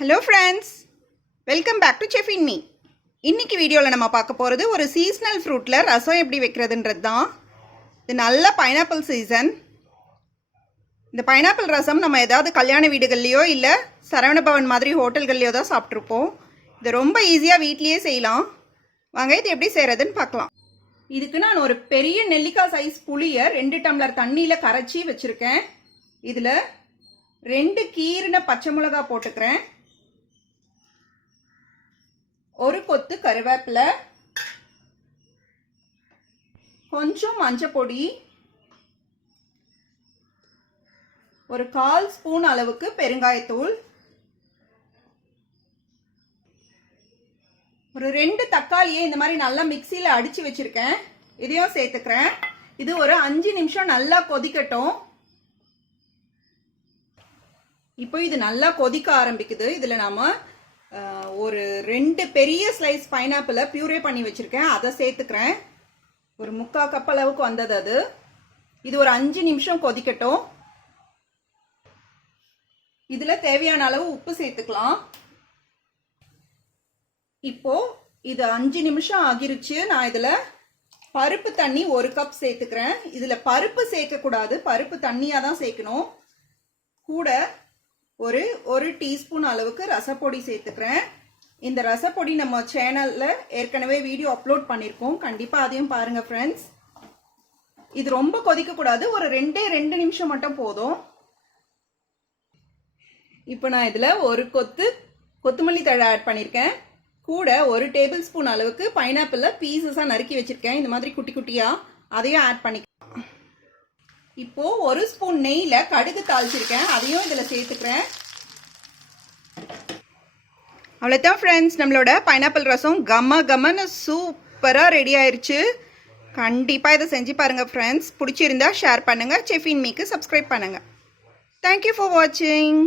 Hello friends, welcome back to Chef in Me. இன்னைக்கு வீடியோல நம்ம பார்க்க போறது ஒரு சீசனல் ஃப்ரூட்ல ரசம் எப்படி வைக்கிறதுன்றது தான். இது நல்ல பைனாப்பிள் சீசன். இந்த பைனாப்பிள் ரசம் நம்ம ஏதாவது கல்யாண வீடுகள்லயோ இல்ல சரவண பவன் மாதிரி ஹோட்டல்கள்லயோ தான் சாப்பிட்டுருப்போம். இது ரொம்ப ஈஸியா வீட்லயே செய்யலாம். வாங்க இது எப்படி செய்யறதுன்னு பார்க்கலாம். இதுக்கு நான் ஒரு பெரிய நெல்லிக்காய் சைஸ் புளியை 2 டம்ளர் தண்ணியில கரைச்சி வச்சிருக்கேன். இதுல 2 கீறின பச்சை மிளகாய் போட்டுக்கிறேன். ஒரு கொத்து கருவேப்பிலை, கொஞ்சம் மஞ்சள் பொடி, ஒரு 1/4 ஸ்பூன் அளவுக்கு பெருங்காயத்தூள், ஒரு 2 தக்காளியை இந்த மாதிரி நல்லா மிக்சியில் அடிச்சு வச்சிருக்கேன். இதையும் சேர்த்துக்கிறேன். இது ஒரு 5 நிமிஷம் நல்லா கொதிக்கட்டும். இப்போ இது நல்லா கொதிக்க ஆரம்பிக்குது. இதுல நாம ஒரு 2 பெரிய ஸ்லைஸ் பைனாப்பிளை பியூரே பண்ணி வச்சிருக்கேன். அதை சேர்த்துக்கிறேன். ஒரு 3/4 கப் அளவுக்கு வந்தது அது. இது ஒரு 5 நிமிஷம் கொதிக்கட்டும். இதுல தேவையான அளவு உப்பு சேர்த்துக்கலாம். இப்போ இது 5 நிமிஷம் ஆகிருச்சு. நான் இதுல பருப்பு தண்ணி 1 கப் சேர்த்துக்கிறேன். இதுல பருப்பு சேர்க்க கூடாது, பருப்பு தண்ணியா தான் சேர்க்கணும். கூட ஒரு டீஸ்பூன் அளவுக்கு ரசப்பொடி சேர்த்துக்கிறேன். இந்த ரசப்பொடி நம்ம சேனல்ல ஏற்கனவே வீடியோ அப்லோட் பண்ணியிருக்கோம். கண்டிப்பா அதையும் பாருங்க ஃப்ரெண்ட்ஸ். இது ரொம்ப கொதிக்க கூடாது, ஒரு 2 நிமிஷம் மட்டும் போதும். இப்போ நான் இதுல ஒரு கொத்தமல்லி தழை ஆட் பண்ணியிருக்கேன். கூட 1 டேபிள் ஸ்பூன் அளவுக்கு பைனாப்பிள பீசஸா நறுக்கி வச்சிருக்கேன். இந்த மாதிரி குட்டி குட்டியா அதையும் ஆட் பண்ணிக்கலாம். இப்போ 1 ஸ்பூன் நெய்ல கடுகு தாளிச்சிருக்கேன். அதையும் இதுல சேர்த்துக்கிறேன். அவ்வளோதான் ஃப்ரெண்ட்ஸ், நம்மளோட பைனாப்பிள் ரசம் கமன்னு சூப்பரா ரெடி ஆயிருச்சு. கண்டிப்பா இதை செஞ்சு பாருங்க ஃப்ரெண்ட்ஸ். பிடிச்சிருந்தா ஷேர் பண்ணுங்க. செஃப் இன் மீக்கு சப்ஸ்கிரைப் பண்ணுங்க. தேங்க்யூ ஃபார் வாட்சிங்.